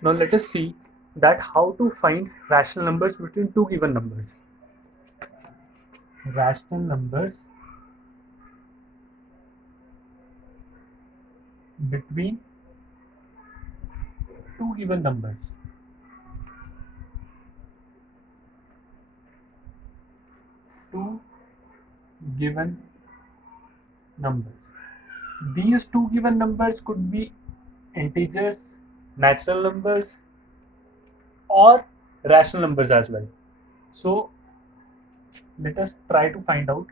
Now let us see that how to find rational numbers between two given numbers. Rational numbers between two given numbers. Two given numbers. These two given numbers could be integers, natural numbers, or rational numbers as well. So let us try to find out.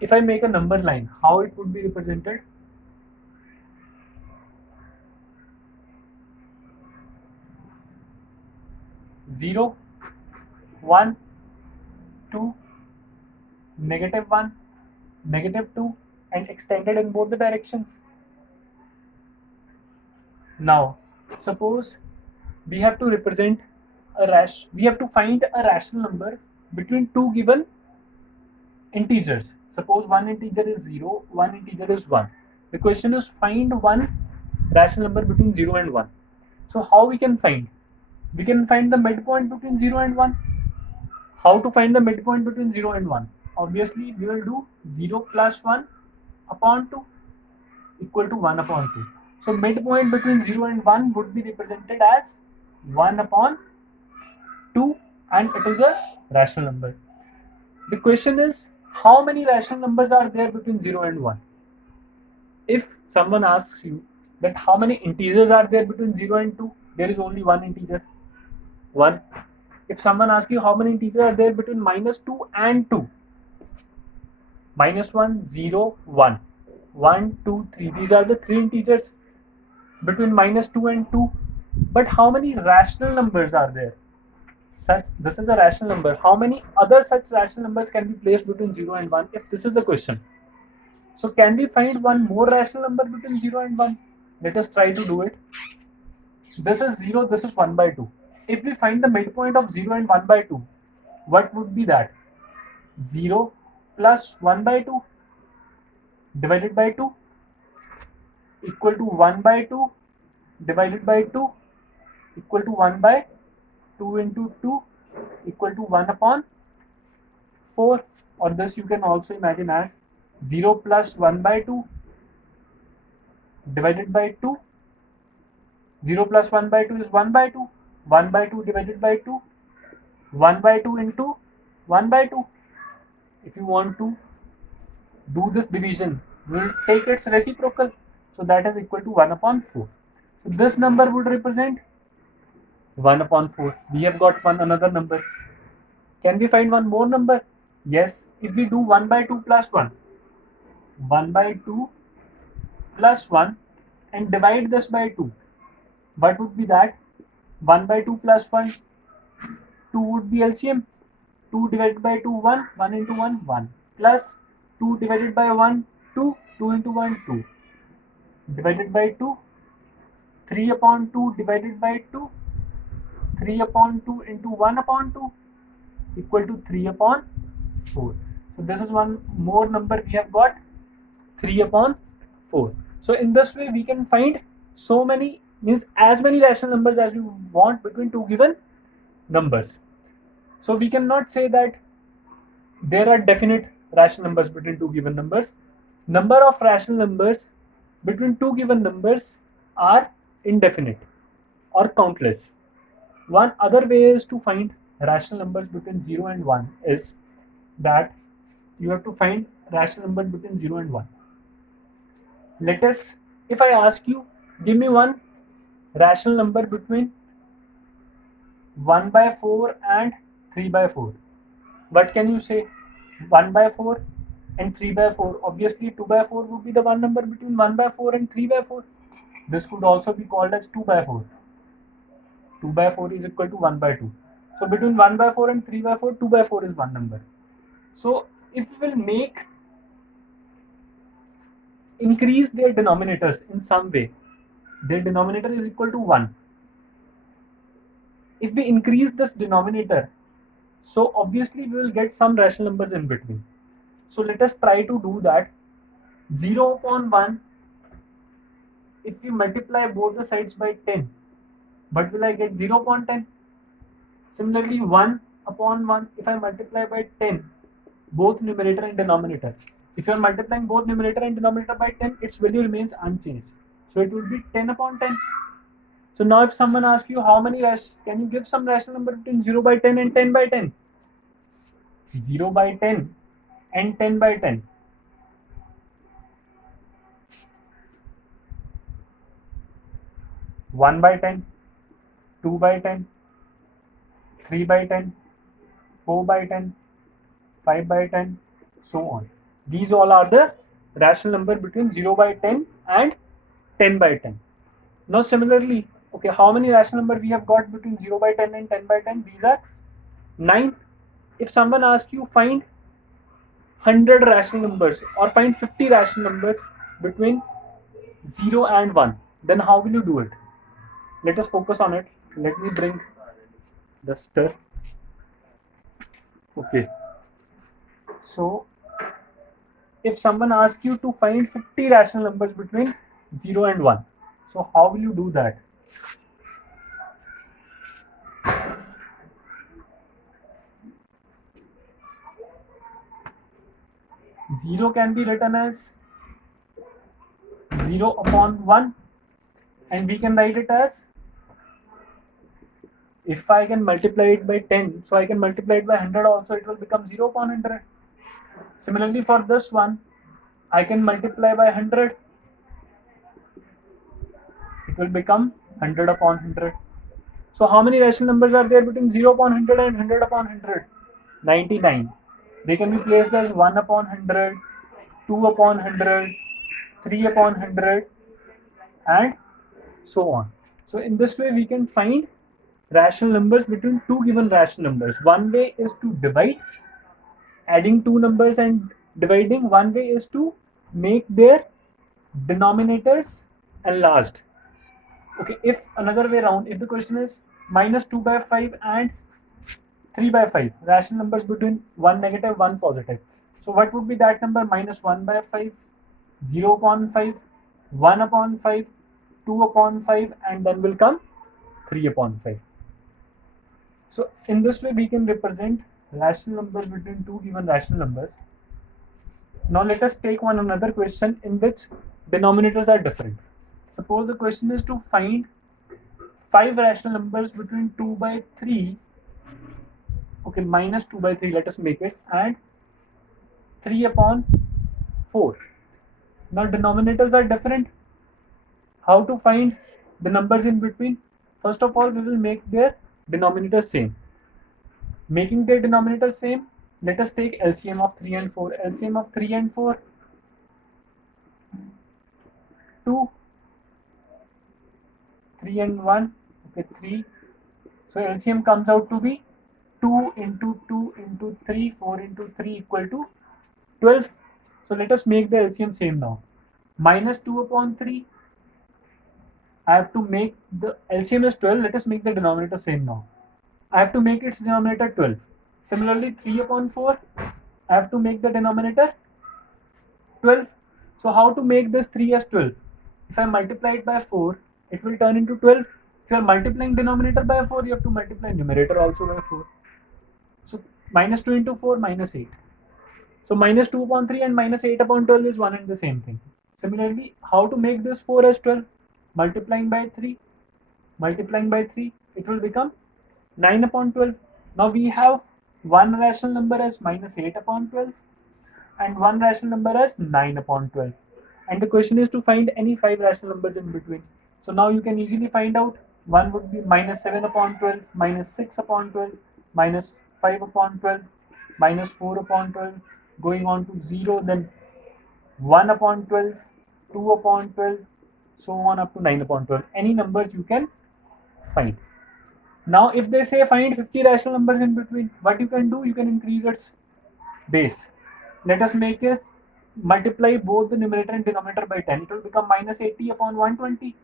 If I make a number line, how it would be represented? 0, 1, 2, -1, -2, and extended in both the directions. Now, suppose we have to represent we have to find a rational number between two given integers. Suppose one integer is 0, one integer is 1. The question is find one rational number between 0 and 1. So how we can find? We can find the midpoint between 0 and 1. How to find the midpoint between 0 and 1? Obviously, we will do 0 plus 1 upon 2 equal to 1 upon 2. So midpoint between 0 and 1 would be represented as 1 upon 2, and it is a rational number. The question is, how many rational numbers are there between 0 and 1? If someone asks you that how many integers are there between 0 and 2, there is only one integer, 1. If someone asks you how many integers are there between -2 and 2, -1, 0, 1. 1, 2, 3. These are the three integers between -2 and 2. But how many rational numbers are there? This is a rational number. How many other such rational numbers can be placed between 0 and 1 if this is the question? So can we find one more rational number between 0 and 1? Let us try to do it. This is 0, this is 1 by 2. If we find the midpoint of 0 and 1 by 2, what would be that? 0 plus 1 by 2 divided by 2 equal to 1 by 2 divided by 2 equal to 1 by 2 into 2 equal to 1 upon 4, or this you can also imagine as 0 plus 1 by 2 divided by 2. 0 plus 1 by 2 is 1 by 2. 1 by 2 divided by 2. 1 by 2 into 1 by 2. If you want to do this division, we will take its reciprocal. So that is equal to 1 upon 4. So this number would represent 1 upon 4. We have got another number. Can we find one more number? Yes. If we do 1 by 2 plus 1, 1 by 2 plus 1, and divide this by 2, what would be that? 1 by 2 plus 1, 2 would be LCM. 2 divided by 2, 1, 1 into 1, 1, plus 2 divided by 1, 2, 2 into 1, 2, divided by 2, 3 upon 2 divided by 2, 3 upon 2 into 1 upon 2 equal to 3 upon 4. So this is one more number we have got, 3 upon 4. So in this way we can find so many, means as many rational numbers as we want between two given numbers. So we cannot say that there are definite rational numbers between two given numbers. Number of rational numbers between two given numbers are indefinite or countless. One other way is to find rational numbers between 0 and 1 is that you have to find rational number between 0 and 1. Let us, if I ask you, give me one rational number between 1 by 4 and 3 by 4. What can you say? 1 by 4 and 3 by 4. Obviously 2 by 4 would be the one number between 1 by 4 and 3 by 4. This could also be called as 2 by 4. 2 by 4 is equal to 1 by 2. So between 1 by 4 and 3 by 4, 2 by 4 is one number. So if we will increase their denominators in some way, their denominator is equal to 1. If we increase this denominator, so obviously we will get some rational numbers in between. So let us try to do that. 0 upon 1, if we multiply both the sides by 10, what will I get? 0 upon 10. Similarly, 1 upon 1, if I multiply by 10, both numerator and denominator. If you are multiplying both numerator and denominator by 10, its value remains unchanged. So it will be 10 upon 10. So now if someone asks you how many can you give some rational number between 0 by 10 and 10 by 10? 0 by 10 and 10 by 10. 1 by 10, 2 by 10, 3 by 10, 4 by 10, 5 by 10, so on. These all are the rational number between 0 by 10 and 10 by 10. Now similarly, okay, how many rational number we have got between 0 by 10 and 10 by 10? These are 9. If someone asks you find 100 rational numbers or find 50 rational numbers between 0 and 1, then how will you do it? Let us focus on it. Let me bring the stir. Okay. So, if someone asks you to find 50 rational numbers between 0 and 1, so how will you do that? Zero can be written as 0 upon 1, and we can write it as, if I can multiply it by 10, so I can multiply it by 100 also, it will become 0 upon 100. Similarly for this one, I can multiply by 100, it will become 100 upon 100. So how many rational numbers are there between 0 upon 100 and 100 upon 100? 99. They can be placed as 1 upon 100, 2 upon 100, 3 upon 100, and so on. So in this way we can find rational numbers between two given rational numbers. One way is to divide, adding two numbers and dividing. One way is to make their denominators enlarged. Okay, if another way around, if the question is minus 2 by 5 and 3 by 5, rational numbers between 1 negative, 1 positive. So what would be that number? Minus 1 by 5, 0 upon 5, 1 upon 5, 2 upon 5, and then will come 3 upon 5. So in this way we can represent rational numbers between two given rational numbers. Now let us take one another question in which denominators are different. Suppose the question is to find 5 rational numbers between 2 by 3, okay, minus 2 by 3, let us make it, and 3 upon 4. Now denominators are different. How to find the numbers in between? First of all, we will make their denominator same. Making their denominator same, let us take LCM of 3 and 4. LCM of 3 and 4, 2, 3 and 1, okay, 3. So LCM comes out to be 2 into 2 into 3, 4 into 3 equal to 12. So let us make the LCM same now. Minus 2 upon 3, I have to make the LCM is 12. Let us make the denominator same now. I have to make its denominator 12. Similarly, 3 upon 4, I have to make the denominator 12. So how to make this 3 as 12? If I multiply it by 4, it will turn into 12. If you are multiplying denominator by 4, you have to multiply numerator also by 4. So minus 2 into 4, minus 8. So minus 2 upon 3 and minus 8 upon 12 is one and the same thing. Similarly, how to make this 4 as 12? Multiplying by 3, it will become 9 upon 12. Now we have one rational number as minus 8 upon 12 and one rational number as 9 upon 12. And the question is to find any 5 rational numbers in between. So now you can easily find out. One would be minus 7 upon 12, minus 6 upon 12, minus 5 upon 12, minus 4 upon 12, going on to 0, then 1 upon 12, 2 upon 12, so on up to 9 upon 12. Any numbers you can find. Now if they say find 50 rational numbers in between, what you can do? You can increase its base. Let us make this, multiply both the numerator and denominator by 10. It will become minus 80 upon 120.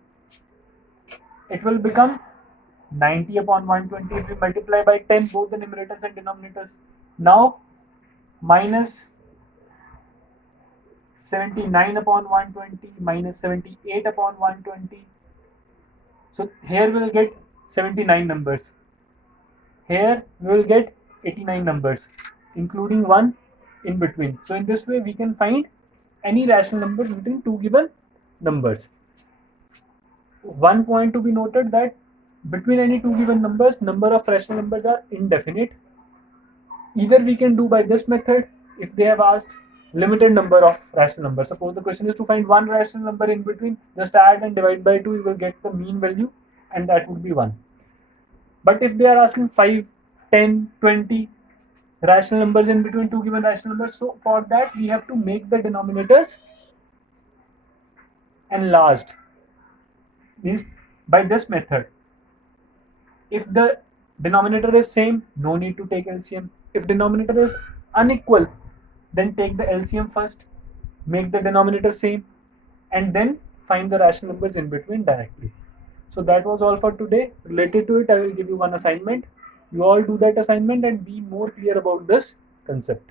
It will become 90 upon 120 if we multiply by 10 both the numerators and denominators. Now minus 79 upon 120, minus 78 upon 120. So here we'll get 79 numbers. Here we will get 89 numbers, including one in between. So in this way we can find any rational numbers between two given numbers. One point to be noted, that between any two given numbers, number of rational numbers are indefinite. Either we can do by this method if they have asked limited number of rational numbers. Suppose the question is to find one rational number in between, just add and divide by 2, you will get the mean value, and that would be 1. But if they are asking 5, 10, 20 rational numbers in between two given rational numbers, so for that we have to make the denominators enlarged. Means by this method, if the denominator is same, no need to take LCM. If denominator is unequal, then take the LCM first, make the denominator same, and then find the rational numbers in between directly. So that was all for today. Related to it, I will give you one assignment. You all do that assignment and be more clear about this concept.